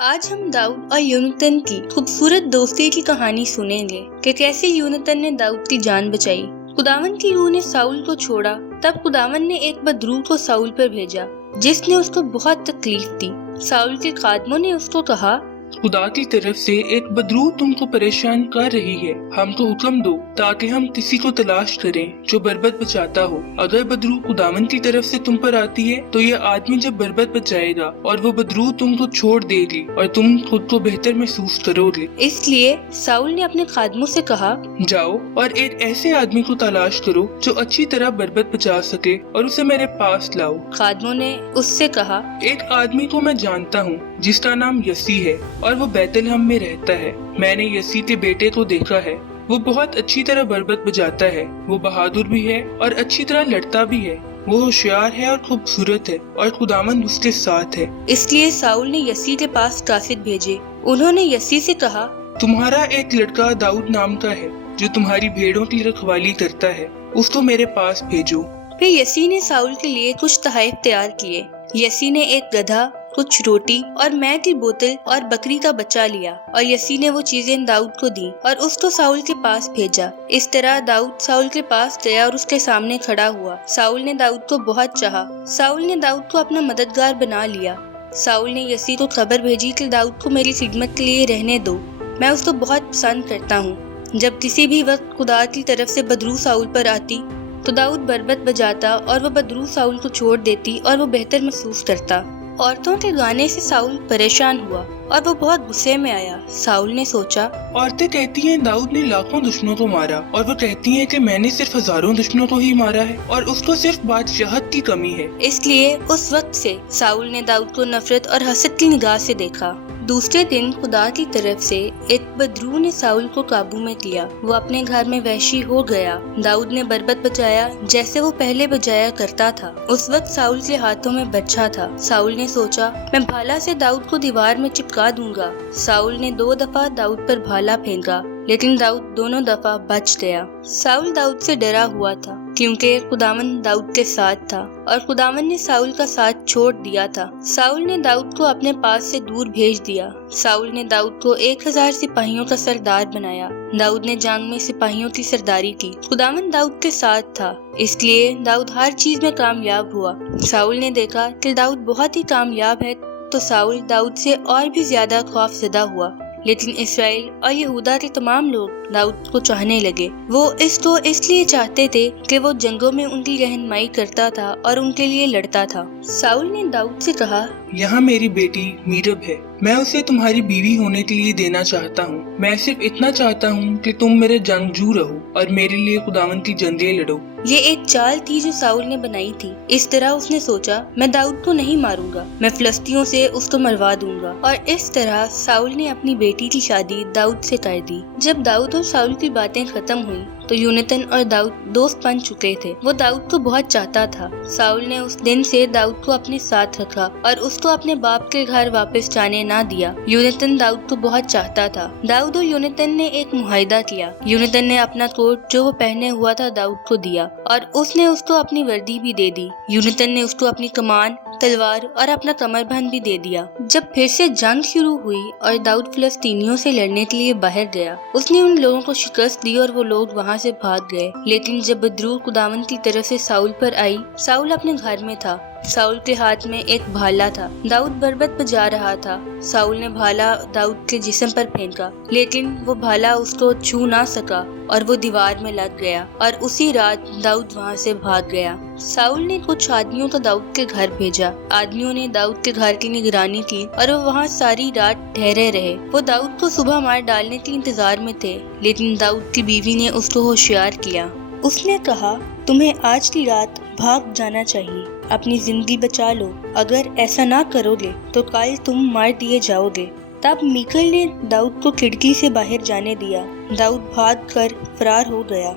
आज हम दाऊद और यूनतन की खूबसूरत दोस्ती की कहानी सुनेंगे कि कैसे यूनतन ने दाऊद की जान बचाई। खुदावन की रूह ने साउल को छोड़ा, तब खुदावन ने एक बदरूह को साउल पर भेजा जिसने उसको बहुत तकलीफ दी। साउल के खादमों ने उसको कहा, खुदा की तरफ से एक बदरूह तुमको परेशान कर रही है, हमको हुक्म दो ताकि हम किसी को तलाश करें जो बरबत बचाता हो। अगर बदरूह खुदावन की तरफ से तुम पर आती है तो ये आदमी जब बरबत बचाएगा और वो बदरूह तुमको छोड़ देगी और तुम खुद को बेहतर महसूस करोगे। इसलिए साउल ने अपने खादमों से कहा, जाओ और एक ऐसे आदमी को तलाश करो जो अच्छी तरह बरबत बचा सके और उसे मेरे पास लाओ। खादमों ने उससे कहा, एक आदमी को मैं जानता हूँ जिसका नाम यसी है और वो बैतलहम में रहता है। मैंने यसी के बेटे को देखा है, वो बहुत अच्छी तरह बरबत बजाता है। वो बहादुर भी है और अच्छी तरह लड़ता भी है। वो होशियार है और खूबसूरत है और खुदावंद उसके साथ है। इसलिए साउल ने यसी के पास कासिद भेजे। उन्होंने यसी से कहा, तुम्हारा एक लड़का दाऊद नाम का है जो तुम्हारी भेड़ों की रखवाली करता है, उसको मेरे पास भेजो। फिर यसी ने साउल के लिए कुछ तहफ़ तैयार किए। यसी ने एक गधा, कुछ रोटी और मैदा की बोतल और बकरी का बच्चा लिया और यसी ने वो चीजें दाऊद को दी और उसको साउल के पास भेजा। इस तरह दाऊद साउल के पास गया और उसके सामने खड़ा हुआ। साउल ने दाऊद को बहुत चाहा। साउल ने दाऊद को अपना मददगार बना लिया। साउल ने यसी को खबर भेजी कि दाऊद को मेरी खिदमत के लिए रहने दो, मैं उसको बहुत पसंद करता हूँ। जब किसी भी वक्त खुदा की तरफ से बदरूह साउल पर आती तो दाऊद बरबत बजाता और वो बदरूह साउल को छोड़ देती और वो बेहतर महसूस करता। औरतों के गाने से साउल परेशान हुआ और वो बहुत गुस्से में आया। साउल ने सोचा, औरतें कहती हैं दाऊद ने लाखों दुश्मनों को मारा और वो कहती हैं कि मैंने सिर्फ हजारों दुश्मनों को ही मारा है और उसको सिर्फ बादशाहत की कमी है। इसलिए उस वक्त से साउल ने दाऊद को नफरत और हसद की निगाह से देखा। दूसरे दिन खुदा की तरफ से एक बदरूह ने साउल को काबू में किया। वो अपने घर में वहशी हो गया। दाऊद ने बरबत बजाया जैसे वो पहले बजाया करता था। उस वक्त साउल के हाथों में बच्चा था। साउल ने सोचा, मैं भाला से दाऊद को दीवार में चिपका दूंगा। साउल ने 2 दफा दाऊद पर भाला फेंका, लेकिन दाऊद दोनों दफा बच गया। साउल दाऊद से डरा हुआ था क्योंकि खुदावन दाऊद के साथ था और खुदावन ने साउल का साथ छोड़ दिया था। साउल ने दाऊद को अपने पास से दूर भेज दिया। साउल ने दाऊद को 1000 सिपाहियों का सरदार बनाया। दाऊद ने जंग में सिपाहियों की सरदारी की। खुदावन दाऊद के साथ था, इसलिए दाऊद हर चीज में कामयाब हुआ। साउल ने देखा कि दाऊद बहुत ही कामयाब है तो साउल दाऊद से और भी ज्यादा खौफजदा हुआ। लेकिन इसराइल और यहूदा के तमाम लोग दाऊद को चाहने लगे। वो इसको इसलिए चाहते थे कि वो जंगों में उनकी रहनुमाई करता था और उनके लिए लड़ता था। साउल ने दाऊद से कहा, यहाँ मेरी बेटी मीरब है, मैं उसे तुम्हारी बीवी होने के लिए देना चाहता हूँ। मैं सिर्फ इतना चाहता हूँ कि तुम मेरे जंगजू रहो और मेरे लिए खुदावन की जंगें लड़ो। ये एक चाल थी जो साउल ने बनाई थी। इस तरह उसने सोचा, मैं दाऊद को नहीं मारूंगा, मैं फिलिस्तियों से उसको मरवा दूंगा। और इस तरह साउल ने अपनी बेटी की शादी दाऊद से कर दी। जब दाऊद और साउल की बातें खत्म हुई तो यूनतन और दाऊद दोस्त बन चुके थे। वो दाऊद को बहुत चाहता था। साउल ने उस दिन से दाऊद को अपने साथ रखा और उसको अपने बाप के घर वापस जाने ना दिया। यूनतन दाऊद को बहुत चाहता था। दाऊद और यूनतन ने एक मुआहदा किया। यूनतन ने अपना कोट जो वो पहने हुआ था दाऊद को दिया और उसने उसको अपनी वर्दी भी दे दी। यूनतन ने उसको अपनी कमान, तलवार और अपना कमरबंद भी दे दिया। जब फिर से जंग शुरू हुई और दाऊद फिलिस्तीनियों से लड़ने के लिए बाहर गया, उसने उन लोगों को शिकस्त दी और वो लोग वहाँ से भाग गए। लेकिन जब बदरूह खुदावन की तरफ से साउल पर आई, साउल अपने घर में था। साउल के हाथ में एक भाला था। दाऊद बरबत बजा रहा था। साउल ने भाला दाऊद के जिस्म पर फेंका, लेकिन वो भाला उसको छू ना सका और वो दीवार में लग गया और उसी रात दाऊद वहाँ से भाग गया। साउल ने कुछ आदमियों को दाऊद के घर भेजा। आदमियों ने दाऊद के घर की निगरानी की और वो वहाँ सारी रात ठहरे रहे। वो दाऊद को सुबह मार डालने के इंतजार में थे, लेकिन दाऊद की बीवी ने उसको होशियार किया। उसने कहा, तुम्हें आज की रात भाग जाना चाहिए, अपनी जिंदगी बचा लो। अगर ऐसा ना करोगे तो कल तुम मार दिए जाओगे। तब मीकल ने दाऊद को खिड़की से बाहर जाने दिया। दाऊद भाग कर फरार हो गया।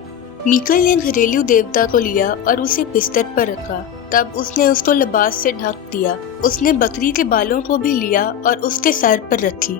मीकल ने घरेलू देवता को लिया और उसे बिस्तर पर रखा। तब उसने उसको लिबास से ढक दिया। उसने बकरी के बालों को भी लिया और उसके सर पर रखी।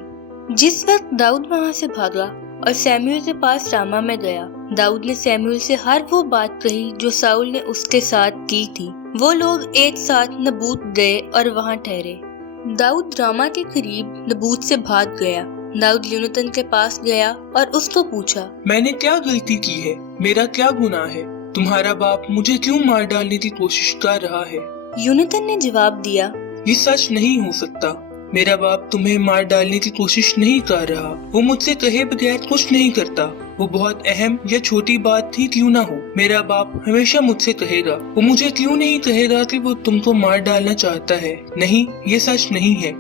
जिस वक्त दाऊद वहाँ से भागा और सैमुएल के पास रामा में गया, दाऊद ने सैमुएल से हर वो बात कही जो साउल ने उसके साथ की थी। वो लोग एक साथ नबूत गए और वहाँ ठहरे। दाऊद रामा के करीब नबूत से भाग गया। दाऊद यूनतन के पास गया और उसको पूछा, मैंने क्या गलती की है? मेरा क्या गुनाह है? तुम्हारा बाप मुझे क्यों मार डालने की कोशिश कर रहा है? यूनतन ने जवाब दिया, ये सच नहीं हो सकता। मेरा बाप तुम्हें मार डालने की कोशिश नहीं कर रहा। वो मुझसे कहे बगैर कुछ नहीं करता। वो बहुत अहम या छोटी बात ही क्यों ना हो, मेरा बाप हमेशा मुझसे कहेगा। वो मुझे क्यों नहीं कहेगा कि वो तुमको मार डालना चाहता है? नहीं, ये सच नहीं है।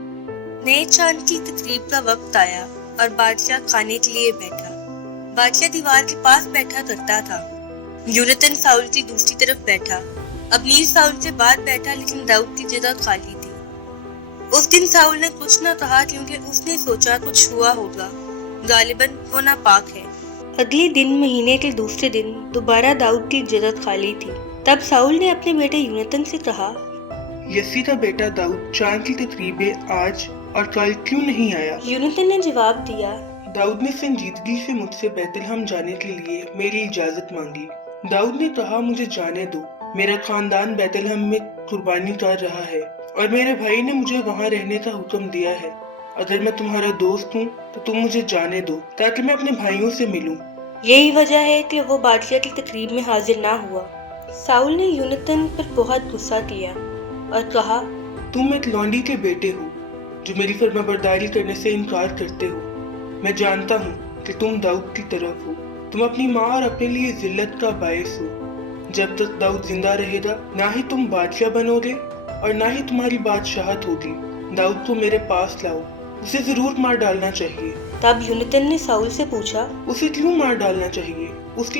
नए चांद की तकरीब का वक्त आया और बादशाह खाने के लिए बैठा। बादशाह दीवार के पास बैठा करता था। यूनतन साउल की दूसरी तरफ बैठा। अबनीर साउल से बात बैठा, लेकिन दाऊद की जगह खाली थी। उस दिन साउल ने कुछ न कहा क्योंकि उसने सोचा कुछ हुआ होगा, गालिबन वो नापाक है। अगले दिन महीने के दूसरे दिन दोबारा दाऊद की जगह खाली थी। तब साउल ने अपने बेटे यूनतन से कहा, यसी का बेटा दाऊद चांद की तकरीबें आज और कल क्यों नहीं आया? यूनतन ने जवाब दिया, दाऊद ने संजीदगी से मुझसे बैतलहम जाने के लिए मेरी इजाजत मांगी। दाऊद ने कहा, मुझे जाने दो, मेरा खानदान बैतलहम में कुर्बानी कर रहा है और मेरे भाई ने मुझे वहाँ रहने का हुक्म दिया है। अगर मैं तुम्हारा दोस्त हूँ तो तुम मुझे जाने दो ताकि मैं अपने भाइयों से मिलूं। यही वजह है कि वो बादशाह की तकरीब में हाजिर ना हुआ। साउल ने यूनतन पर बहुत गुस्सा किया और कहा, तुम एक लौंडी के बेटे हो जो मेरी फरमाबरदारी करने से इनकार करते हो। मैं जानता हूँ कि तुम दाऊद की तरफ हो। तुम अपनी माँ और अपने लिए जिल्लत का बायस हो। जब तक दाऊद जिंदा रहेगा ना ही तुम बादशाह बनोगे और ना ही तुम्हारी बादशाहत होगी। दाऊद को मेरे पास लाओ, उसे जरूर मार डालना चाहिए। तब यूनतन ने साउल से पूछा, उसे क्यों मार डालना चाहिए? उसकी